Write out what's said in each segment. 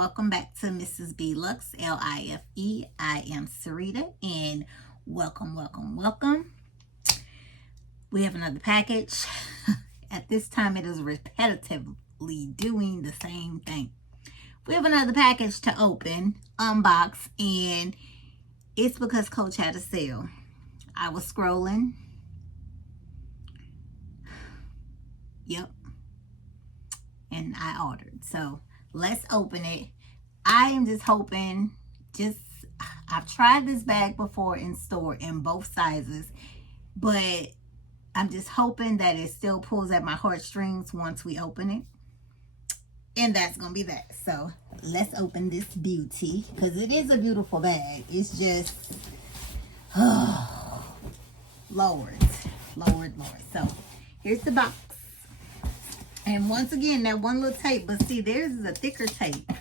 Welcome back to Mrs. B Lux, Life. I am Sarita, and welcome. We have another package. At this time, it is repetitively doing the same thing. We have another package to open, unbox, and it's because Coach had a sale. I was scrolling. Yep. And I ordered. So let's open it. I am just hoping, I've tried this bag before in store in both sizes, but I'm just hoping that it still pulls at my heartstrings once we open it. And that's going to be that. So let's open this beauty, because it is a beautiful bag. It's just, Lord. So here's the box. And once again, that one little tape, but see, theirs is a thicker tape.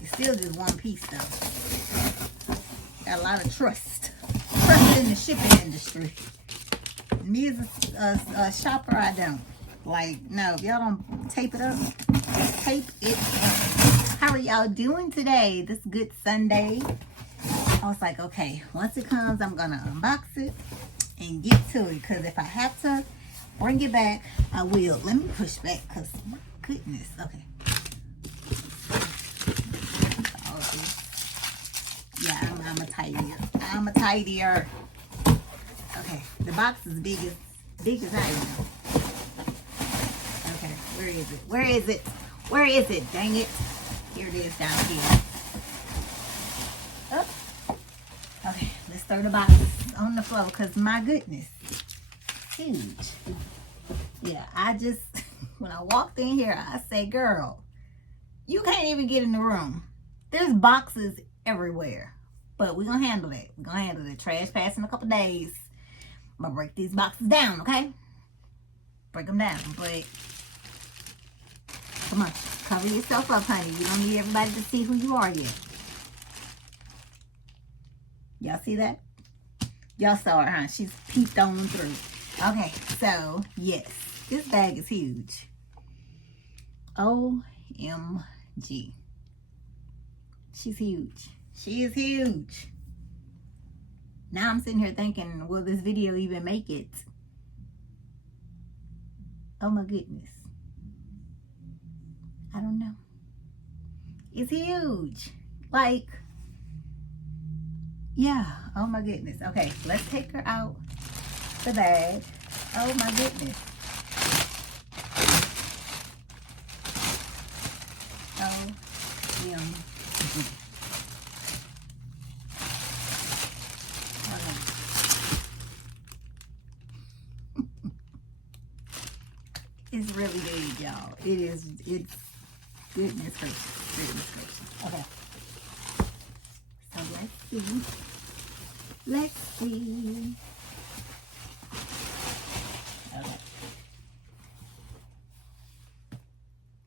It's still just one piece, though. Got a lot of trust. Trust in the shipping industry. Me as a shopper, I don't. Like, no, if y'all don't tape it up, tape it up. How are y'all doing today? This good Sunday. I was like, okay, once it comes, I'm going to unbox it and get to it. Because if I have to bring it back, I will. Let me push back, because my goodness. Okay. Yeah, I'm a tidier. Okay, the box is big as I am. Okay, where is it? Dang it. Here it is down here. Oh. Okay, let's throw the box on the floor, because my goodness, huge. Yeah, when I walked in here, I said, girl, you can't even get in the room. There's boxes everywhere. But we're going to handle that. We're going to handle the trash pass in a couple days. I'm going to break these boxes down, okay? Break them down. But come on, cover yourself up, honey. You don't need everybody to see who you are yet. Y'all see that? Y'all saw her, huh? She's peeped on through. Okay, so, yes. This bag is huge. OMG. She's huge. She is huge. Now I'm sitting here thinking, will this video even make it? Oh my goodness. I don't know. It's huge. Like, yeah. Oh my goodness. Okay, let's take her out the bag. Oh my goodness. OMG. It's really big, y'all. It's goodness gracious. Okay. So let's see. Okay.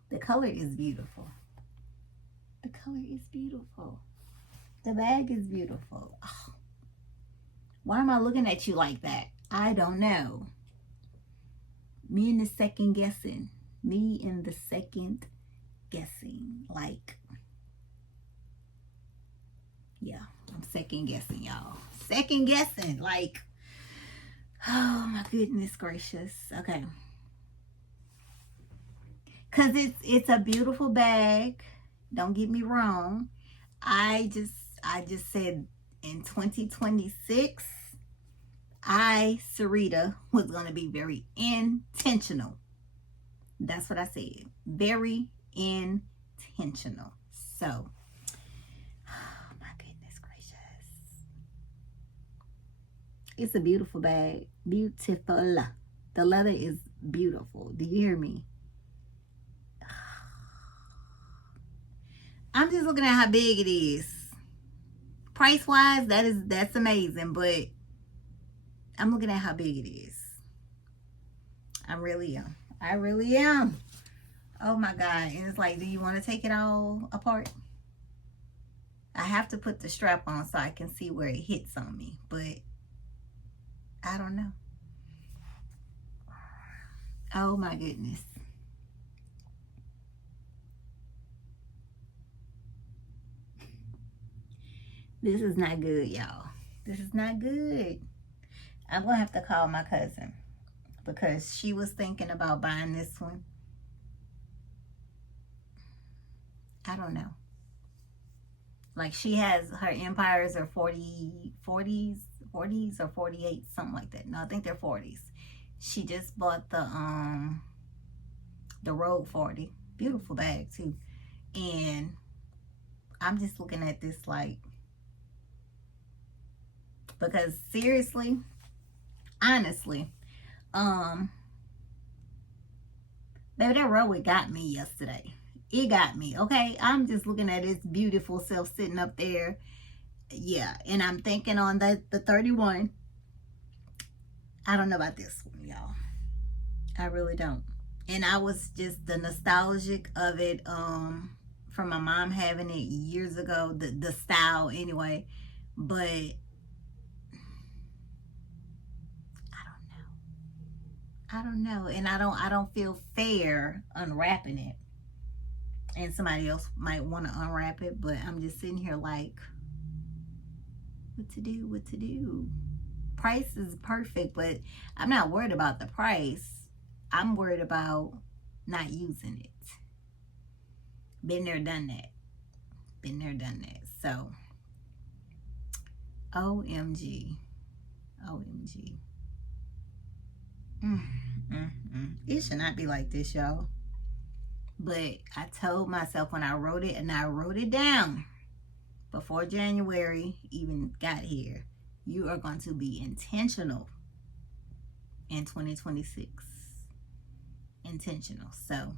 The color is beautiful. The bag is beautiful. Oh. Why am I looking at you like that? I don't know. Me in the second guessing. Like, yeah, I'm second guessing, y'all. Second guessing. Like, oh my goodness gracious. Okay. Because it's a beautiful bag. Don't get me wrong. I just said in 2026, Sarita, was going to be very intentional. That's what I said. Very intentional. So, oh my goodness gracious. It's a beautiful bag. Beautiful. The leather is beautiful. Do you hear me? I'm just looking at how big it is. Price wise, that's amazing, but I'm looking at how big it is. I really am. Oh my God. And it's like, do you want to take it all apart? I have to put the strap on so I can see where it hits on me, but I don't know. Oh my goodness. This is not good, y'all. This is not good. I'm gonna have to call my cousin because she was thinking about buying this one. I don't know. Like, she has, her empires are 40s or 48, something like that. No, I think they're 40s. She just bought the Rogue 40. Beautiful bag too. And I'm just looking at this like, because seriously, honestly, baby, that Rogue got me yesterday. It got me, okay? I'm just looking at its beautiful self sitting up there. Yeah, and I'm thinking on the 31. I don't know about this one, y'all. I really don't. And I was just the nostalgic of it, from my mom having it years ago, the style anyway. But I don't know. And I don't feel fair unwrapping it. And somebody else might want to unwrap it, but I'm just sitting here like, what to do? Price is perfect, but I'm not worried about the price. I'm worried about not using it. Been there, done that. So, OMG. It should not be like this, y'all. But I told myself when I wrote it, and I wrote it down before January even got here, you are going to be intentional in 2026. Intentional. So,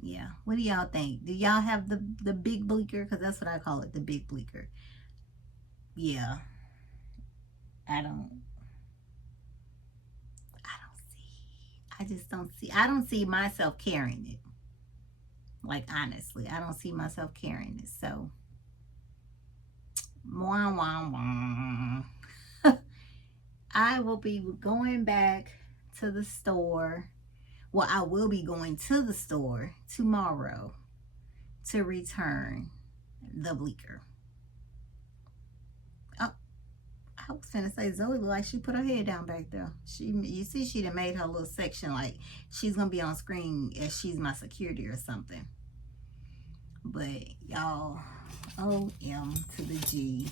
yeah. What do y'all think? Do y'all have the big bleaker? Because that's what I call it, the big bleaker. Yeah. I don't see myself carrying it. Like, honestly, I don't see myself carrying it. So, I will be going back to the store. Well, I will be going to the store tomorrow to return the bleaker. I was finna say, Zoe look like she put her head down back there. You see, she done made her little section like she's gonna be on screen as she's my security or something. But y'all, OM to the G.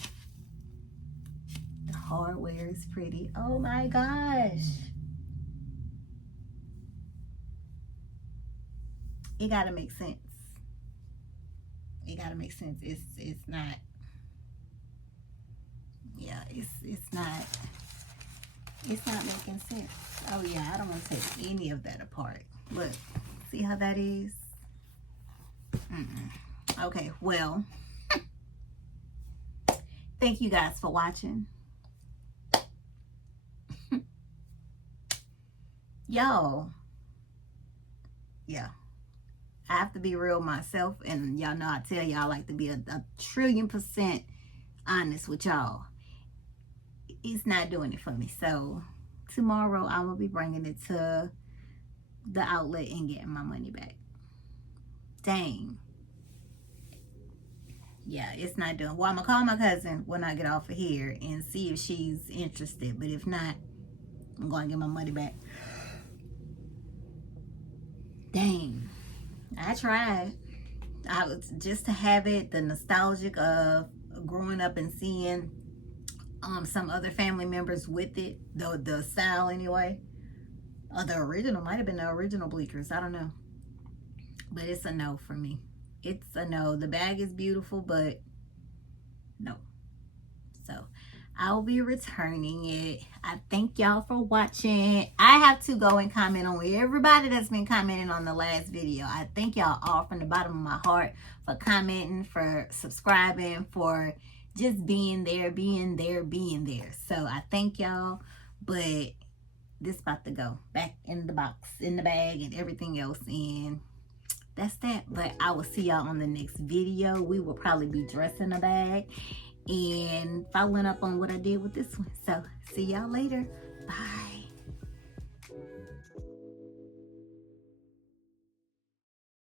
The hardware is pretty. Oh my gosh. It gotta make sense. It gotta make sense. It's not. Yeah, it's not making sense. Oh yeah, I don't want to take any of that apart. Look, see how that is? Okay, well, thank you guys for watching. Yo, yeah, I have to be real myself, and y'all know I tell y'all I like to be a 1,000,000% honest with y'all. It's not doing it for me. So tomorrow I will be bringing it to the outlet and getting my money back. Dang. Yeah, it's not doing. Well, I'm gonna call my cousin when I get off of here and see if she's interested. But if not, I'm gonna get my money back. Dang. I tried. I was just to have it, the nostalgic of growing up and seeing some other family members with it, the style anyway. The original might have been the original bleakers, I don't know, but it's a no for me. It's a no. The bag is beautiful, but no. So I'll be returning it. I thank y'all for watching. I have to go and comment on everybody that's been commenting on the last video. I thank y'all all from the bottom of my heart for commenting, for subscribing, for just being there. So I thank y'all, but this about to go back in the box, in the bag, and everything else, and that's that. But I will see y'all on the next video. We will probably be dressing the bag and following up on what I did with this one. So see y'all later. Bye.